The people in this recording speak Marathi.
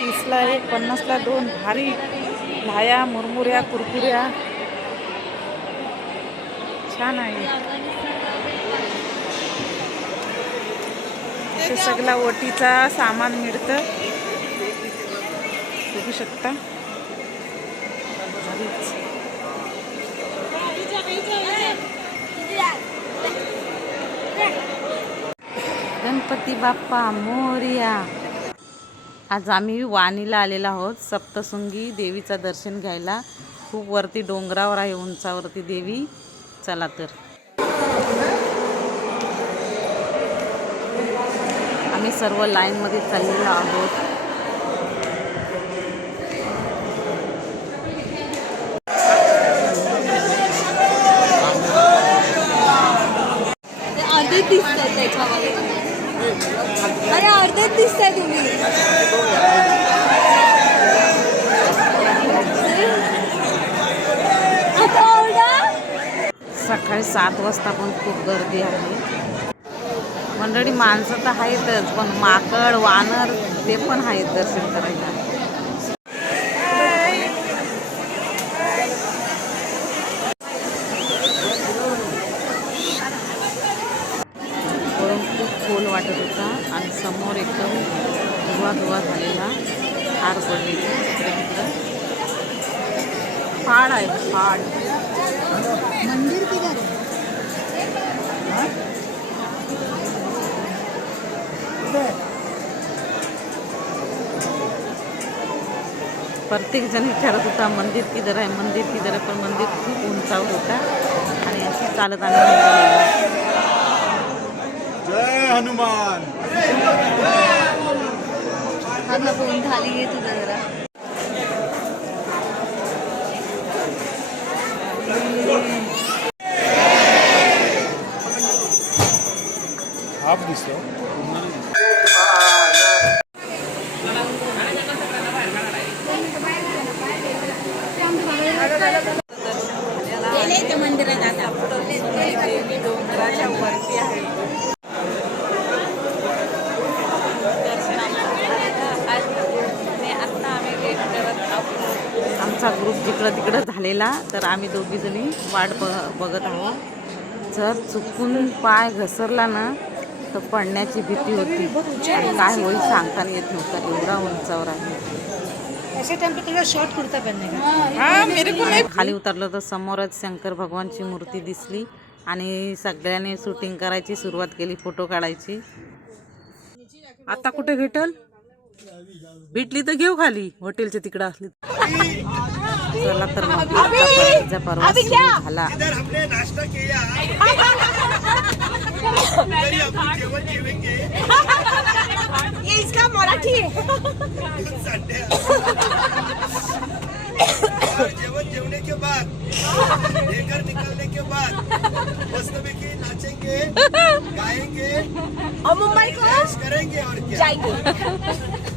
तीसला एक पन्नासला दोन. भारी. लाया मुरमुऱ्या कुरकुऱ्या. छान आहे. सगळा ओटीचा सामान मिळतं. बघू शकता. गणपती बाप्पा मोरिया. आज आम्ही वाणीला आलेलो आहोत सप्तशृंगी देवीचं दर्शन घ्यायला. खूप वरती डोंगरावर आहे उंचावरती देवी. चला तर. आम्ही सर्व लाईनमध्ये चाललेलो आहोत. अर्धेच दिसतात त्याच्यामध्ये. अरे अर्धेच दिसताय तुम्ही आता ओरडा. सकाळी सात वाजता पण खूप गर्दी आहे. मंडळी माणसं तर आहेतच पण माकड वानर ते पण आहेत दर्शन करायला. खूप खोल वाटत होता आणि समोर एकदम धुवा धुवा झालेला हार पडलेला फाड आहे फाड मंदिर किधर है? प्रत्येक जण विचारत होता मंदिर किधर आहे मंदिर किधर आहे पण मंदिर खूप उंचावर होता आणि अशी चालत निघालेलो. जय हनुमान. हा खाली घे तुझा जरा. दिसतो. पूर्ण नाही डोंगराच्या वरती आहे आत्ता आम्ही करत आहोत आमचा ग्रुप जिकडं तिकडं झालेला तर आम्ही दोघीजणी वाट बघ बघत आहोत. जर चुकून पाय घसरला ना तर पडण्याची भीती होती. आणि काय होईल सांगता येत नव्हतं. एवढा उंचावर आहे. खाली उतरलं तर समोरच शंकर भगवानची मूर्ति दिसली. आणि सगळ्यांनी शूटिंग करायची सुरुवात केली फोटो काढायची. आता कुठे भेटल? भेटली तर घेऊ खाली. हॉटेलच्या तिकडं असली चला तर मग परतीचा प्रवास झाला. जेवण इसका मराठी है। जेवने के बाद लेकर निकलने के बाद मस्तपैकी नाचेंगे गाएंगे और मुंबई को करेंगे और क्या। जाएंगे।